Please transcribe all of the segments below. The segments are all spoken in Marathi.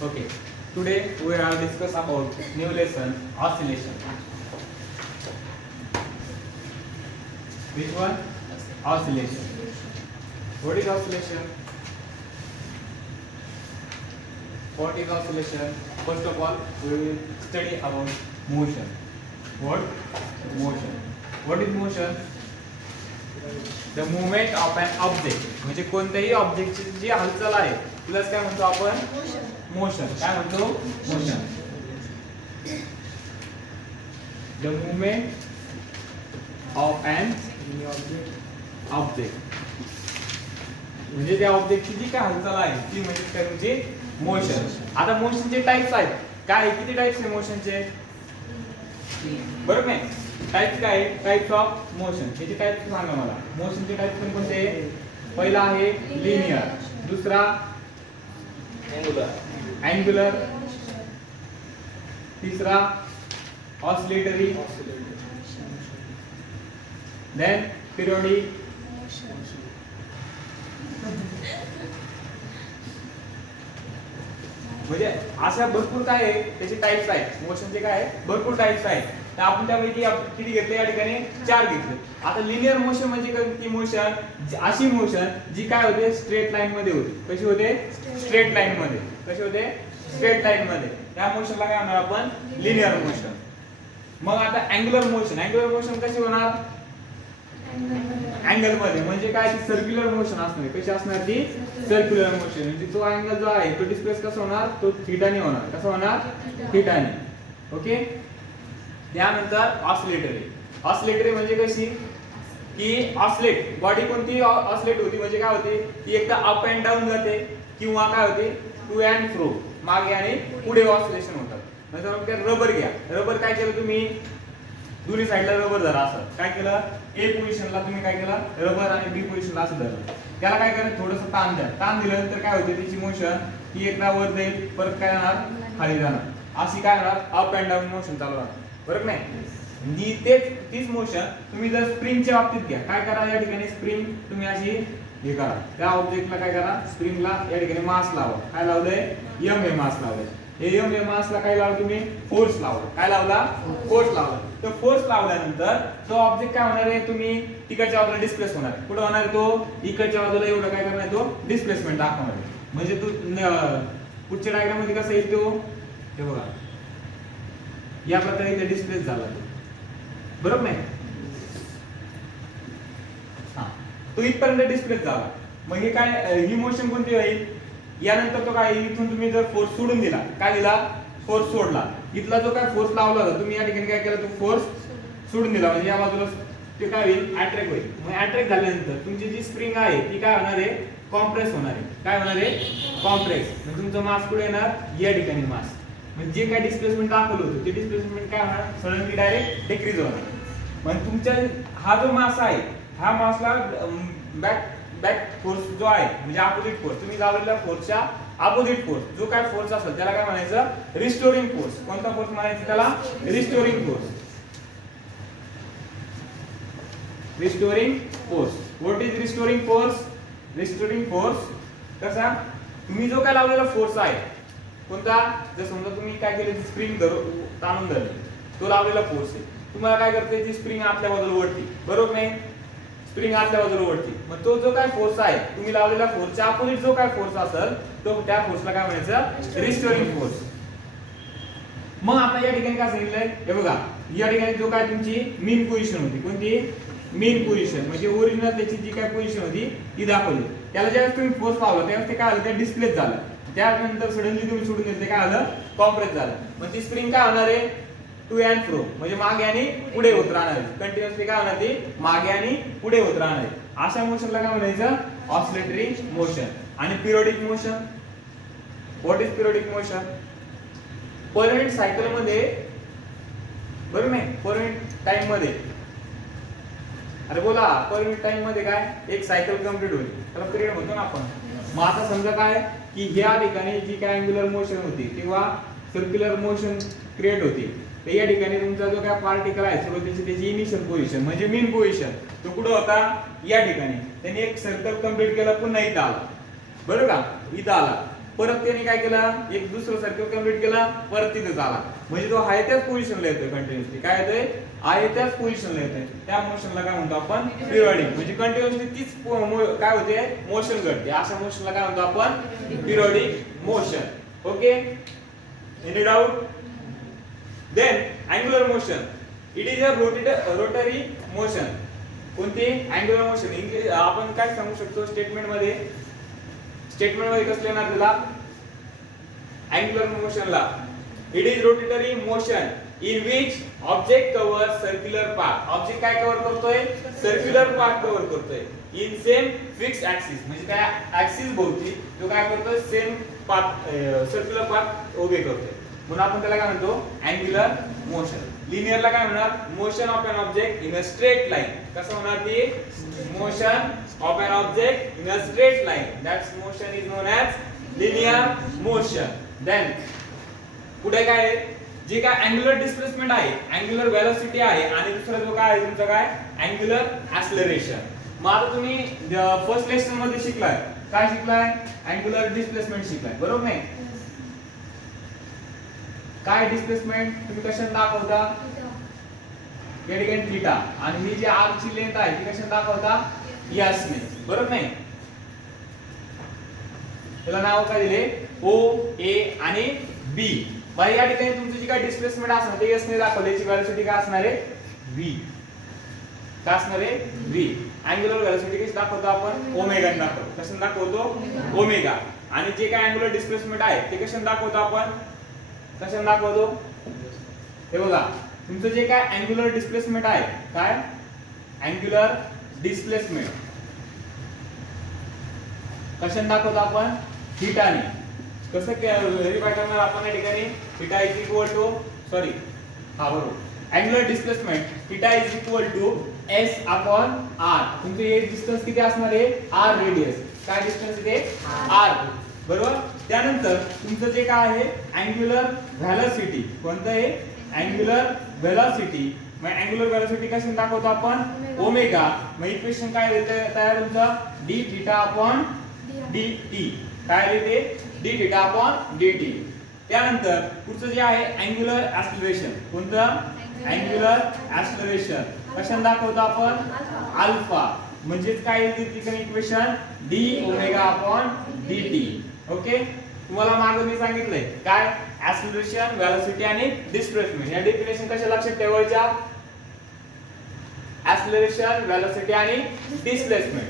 Okay, today we will discuss about new lesson oscillation. Which one? Oscillation. What is oscillation? What is oscillation? First of all, we will study about motion. What? Motion. What is motion? The movement of an object. म्हणजे कोणत्याही ऑब्जेक्टची जी हालचाल आहे प्लस काय म्हणतो आपण? मोशन. काय म्हणतो? Motion. The movement of an object. म्हणजे त्या ऑब्जेक्टची जी काय हालचाल आहे ती म्हणजे काय म्हणजे मोशन. आता मोशनचे टाइप्स आहेत. काय किती टाइप्स आहे मोशनचे? बरोबर नाही? टाइप्स काय आहे? Types of motion. याचे टाइप्स सांगा मला. मोशनचे टाइप्स कोणते? पहिला आहे लिनियर, दुसरा अँग्युलर, तिसरा ऑसिलेटरी, देन पिरियोडिक, म्हणजे अशा भरपूर काय आहे त्याचे टाइप्स आहेत. मोशनचे काय आहे? भरपूर टाइप्स आहेत. तर आपण त्यापैकी किती घेतले? या ठिकाणी 4 घेतले. आता लिनियर मोशन म्हणजे कोणती मोशन? अशी मोशन जी काय होते? स्ट्रेट लाईन मध्ये होते. कशी होते? स्ट्रेट लाईन मध्ये. कशी होते? स्ट्रेट लाईन मध्ये. त्या मोशनला काय म्हणणार आपण? Linear motion. मग आता अँग्युलर मोशन. अँग्युलर मोशन कशी होणार? अँगल मध्ये. म्हणजे काय? ती सर्क्युलर मोशन असणार. कशी असणार ती? Circular motion. म्हणजे तो अँगल जो आहे तो डिस्प्लेस कसा होणार? तो थीटाने होणार. कसा होणार? थीटाने. ओके. त्यानंतर ऑसिलेटरी. ऑसिलेटरी म्हणजे कशी? की ऑसिलेट बॉडी कोणती ऑसिलेट होती म्हणजे काय होते? ती एकदा अप अँड डाऊन जाते किंवा काय होते? टू अँड फ्रो, मागे आणि पुढे ऑसिलेशन होतात. नंतर रबर घ्या. रबर काय केलं तुम्ही? दोन्ही साइडला रबर धरा. असं काय केलं? ए पोझिशनला तुम्ही काय केलं? रबर आणि बी पोझिशनला असं धरलं. त्याला काय करायचं? थोडंसं ताण द्या. ताण दिल्यानंतर काय होते? त्याची मोशन ही एकदा वर जाईल, परत काय होणार? खाली जाणार. अशी काय होणार? अप अँड डाऊन मोशन चालू राहणार. बरोबर नाही? तीच मोशन तुम्ही जर स्प्रिंगच्या बाबतीत घ्या. काय करा? या ठिकाणी स्प्रिंग तुम्ही अशी हे करा. त्या ऑब्जेक्टला काय करा? स्प्रिंगला या ठिकाणी मास लावा. काय लावलंय? एम ए मास लावलंय. हे एम ए मासला काय लावलं तुम्ही? फोर्स लावला. काय लावला? फोर्स लावला. तो फोर्स लावल्यानंतर तो ऑब्जेक्ट काय होणार आहे? तुम्ही तिकडच्या बाजूला डिस्प्लेस होणार आहे. कुठे होणार आहे तो? इकडच्या बाजूला एवढं काय करणार आहे? तो डिस्प्लेसमेंट दाखवणार आहे. म्हणजे तू पुढच्या डायग्राम मध्ये कसं येईल तो? हे बघा, या प्रकारे इथे डिस्प्लेस झाला तो. बरोबर नाही? हा, तो इथपर्यंत डिस्प्लेस झाला. मग हे काय? ही मोशन कोणती होईल? यानंतर तो काय? इथून तुम्ही जर फोर्स सोडून दिला. काय दिला? फोर्स सोडला. इथला जो काय फोर्स लावला होता तुम्ही या ठिकाणी काय केलं? तो फोर्स सोडून दिला. म्हणजे या बाजूला ते काय होईल? अट्रॅक्ट होईल. मग अट्रॅक्ट झाल्यानंतर तुमची जी स्प्रिंग आहे ती काय होणार आहे? कॉम्प्रेस होणार आहे. काय होणार आहे? कॉम्प्रेस. म्हणजे तुमचं मास कुठे येणार? या ठिकाणी मास. म्हणजे जे काय डिस्प्लेसमेंट दाखवलं होतं ते डिस्प्लेसमेंट काय होणार? सडनली डायरेक्ट डिक्रीज होणार. म्हणजे तुमच्या हा जो मास आहे हा मासला बॅक फोर्स जो आहे म्हणजे अपोजिट फोर्स, तुम्ही लावलेल्या फोर्सच्या अपोजिट फोर्स जो काय फोर्स असेल त्याला काय म्हणायचं? Restoring force. कोणता फोर्स म्हणायचा त्याला? Restoring force. Restoring force. What is restoring force? Restoring force कसा? तुम्ही जो काय लावलेला फोर्स आहे कोणता? जर समजा तुम्ही काय केलं? स्प्रिंग ताणून धरली, तो लावलेला फोर्स आहे. तुम्हाला काय करते? ती स्प्रिंग आतल्या बाजूला वळते. बरोबर नाही? स्प्रिंग आतल्या बाजूला वळते. मग तो जो काय फोर्स आहे तुम्ही लावलेला फोर्सच्या अपोजिट जो काय फोर्स असेल तो त्या फोर्सला काय म्हणायचं? Restoring force. मग आता या ठिकाणी काय सांगितलंय? हे बघा, या ठिकाणी जो काय तुमची मीन पोझिशन होती. कोणती? मीन पोझिशन. म्हणजे ओरिजिनल त्याची जी काय पोझिशन होती ती दाखवली. त्याला ज्यावेळेस तुम्ही फोर्स लावला त्यावेळेस ते काय झालं? ते डिस्प्लेस झालं. त्यानंतर सडनली तुम्ही सोडून दिले, ते काय झालं? कॉम्प्रेस झालं. मग ती स्प्रिंग काय होणार आहे? टू अँड फ्रो म्हणजे मागे आणि पुढे होत राहणार आहे. कंटिन्युअसली काय होणार? ती मागे आणि पुढे होत राहणार आहे. अशा मोशनला काय म्हणायचं? Oscillatory motion. आणि periodic motion. What is periodic motion? Per unit cycle मध्ये, बरोबर नाही? पर युनिट टाइम मध्ये, अरे बोला, पर युनिट टाइम मध्ये काय? एक सायकल कंप्लीट होईल त्याला पिरियड म्हणतो ना आपण. मग आता समजा काय की ह्या ठिकाणी जी काय अँग्युलर मोशन होती किंवा सर्क्युलर मोशन क्रिएट होती, तर या ठिकाणी तुमचा जो काय पार्टिकल आहे सुरुवातीची त्याची इनिशियल पोझिशन म्हणजे मीन पोझिशन तो कुठे होता? या ठिकाणी. त्याने एक सर्कल कंप्लीट केला, पुन्हा इथं आला. बरोबर का? इथं आला. परत त्याने काय केलं, एक दुसरं सर्कल कंप्लीट केलं, परत तिथे झाला, म्हणजे तो आहे त्याच पोझिशनला येतोय कंटिन्युअसली. काय येतोय, आहे त्याच पोझिशनला येतोय. त्या मोशनला काय म्हणतो आपण, पिरियॉडिक. म्हणजे कंटिन्युअसली तीच काय होते, मोशन घडते. अशा मोशनला काय म्हणतो आपण, periodic motion. Okay, any doubt? Then angular motion, it is a rotary motion. कोणती, अँग्युलर मोशन. आपण काय सांगू शकतो स्टेटमेंट मध्ये कसले ना त्याला, अँग्युलर मोशनला, it is rotatory motion in which object cover circular path. Object काय कव्हर करतोय, सर्क्युलर पाथ कव्हर करतोय इन सेम फिक्स्ड ऍक्सिस. म्हणजे काय, ऍक्सिस भोवती तो काय करतोय, सेम पाथ, सर्क्युलर पाथ उभे करतोय, म्हणून आपण त्याला काय म्हणतो, अँग्युलर मोशन. लिनियरला काय म्हणणार, motion of an object in a straight line. कसं होणार ती, motion of an object in a straight line, that's motion is known as linear motion. Then पुढे काय आहे, जे काय अँग्युलर डिस्प्लेसमेंट आहे, अँग्युलर वेलोसिटी आहे, आणि दुसरा जो काय आहे तुमचा काय, अँग्युलर ऍक्सलरेशन. मग आता तुम्ही फर्स्ट लेसन मध्ये शिकलाय, काय शिकलाय, अँग्युलर डिस्प्लेसमेंट शिकलाय, बरोबर नाही? काय डिस्प्लेसमेंट तुम्ही कशाने दाखवता, या ठिकाणी थीटा, आणि ही जी आर्कची लेंथ आहे ती कशाने दाखवता, एस ने, बरोबर नाही? त्याला नाव काय दिले, ओ, ए आणि बी. मग या ठिकाणी तुमची जी काय डिस्प्लेसमेंट असणार ते एस ने दाखवले, याची वेलोसिटी काय असणार आहे, व्ही. काय असणार आहे, व्ही. अँग्युलर वेलोसिटी कशी दाखवतो आपण, ओमेगा ने दाखवतो. कशाने दाखवतो, ओमेगा. आणि जे काय अँग्युलर डिस्प्लेसमेंट आहे ते कशाने दाखवतो आपण, कशाने दाखवतो, हे बघा, तुमचं जे काय अँग्युलर डिस्प्लेसमेंट आहे, काय अँग्युलर डिस्प्लेसमेंट कशाने दाखवतो आपण, थीटाने. कसं व्हेरीफाय करणार आपण या ठिकाणी, theta is equal to, sorry, हा बरोबर, angular displacement theta is equal to s upon r. तुमचं हे डिस्टन्स किती असणार आहे, आर रेडियस. काय डिस्टन्स इथे, आर, बरोबर. त्यानंतर तुमचं जे काय आहे अँग्युलर व्हेलॉसिटी, कोणतं आहे, अँग्युलर व्हेलॉसिटी. मग अँग्युलर व्हेलॉसिटी कशाने दाखवतो आपण, ओमेगा. मग इक्वेशन काय येते तयार तुमचं, D theta upon D T. काय येते, D theta upon D T. त्यानंतर पुढचं जे आहे अँग्युलर ऍक्सलरेशन, कोणतं, अँग्युलर ऍक्सलरेशन कशाने दाखवतो आपण, अल्फा. म्हणजेच काय येते तिकडे equation, D omega upon D T. Okay, तुम्हाला मागे मी सांगितलंय काय, ऍक्सलरेशन, वेलोसिटी आणि डिस्प्लेसमेंट. या डेफिनेशन कशा लक्षात ठेवायच्या, ऍक्सलरेशन, वेलोसिटी आणि डिस्प्लेसमेंट,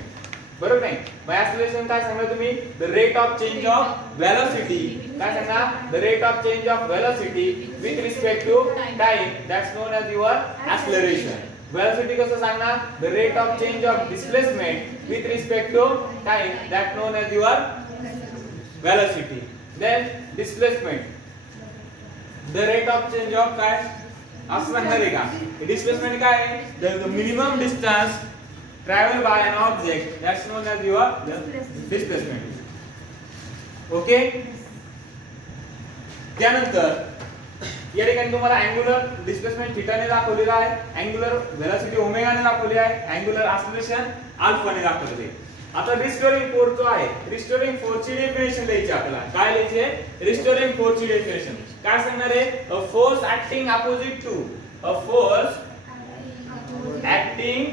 बरोबर नाही? मग ऍक्सलरेशन काय सांगणार तुम्ही, the rate of change of velocity. काय सांगणार, the rate of change of velocity with respect to time, that's known as your acceleration. Velocity कसं सांगणार, the rate of change of displacement with respect to time, that known as your velocity. Then displacement, the rate of change of काय असं सांगणार आहे का, डिस्प्लेसमेंट काय आहे, the minimum distance traveled by an object, that's known as your displacement. Okay, त्यानंतर या ठिकाणी तुम्हाला अँग्युलर डिस्प्लेसमेंट थीटाने दाखवलेला आहे, अँग्युलर वेलोसिटी ओमेगाने दाखवली आहे, अँग्युलर ऍक्सलरेशन अल्फाने दाखवलेले आहे. आता रिस्टोरिंग फोर्स जो आहे, रिस्टोरिंग फोर्सची डेफिनेशन द्यायची आपल्याला. काय द्यायची आहे, रिस्टोरिंग फोर्सची डेफिनेशन काय सांगणार आहे, a force acting opposite to, a force acting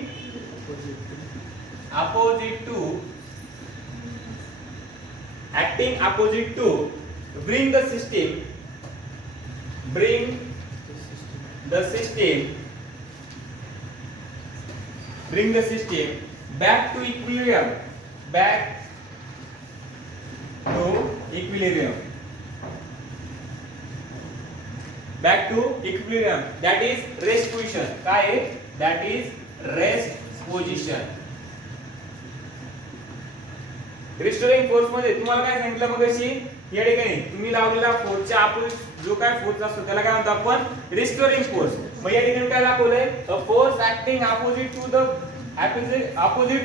opposite to bring the system back to equilibrium, that is rest position. काय आहे, that is rest position. Restoring force मध्ये तुम्हाला काय सांगितलं मग अशी, या ठिकाणी तुम्ही लावलेला फोर्सच्या अपोजिट जो काय फोर्स असतो त्याला काय म्हणतो आपण, रिस्टोरिंग फोर्स. मग या ठिकाणी काय दाखवलंय, a force acting opposite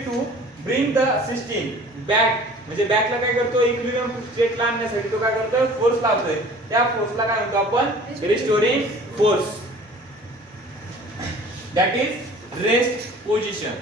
to bring the system back. म्हणजे बॅकला काय करतो, इक्विलिब्रियम स्टेटला आणण्यासाठी तो काय करतोय, फोर्स लावतोय. त्या फोर्सला काय म्हणतो आपण, restoring force, that is rest position.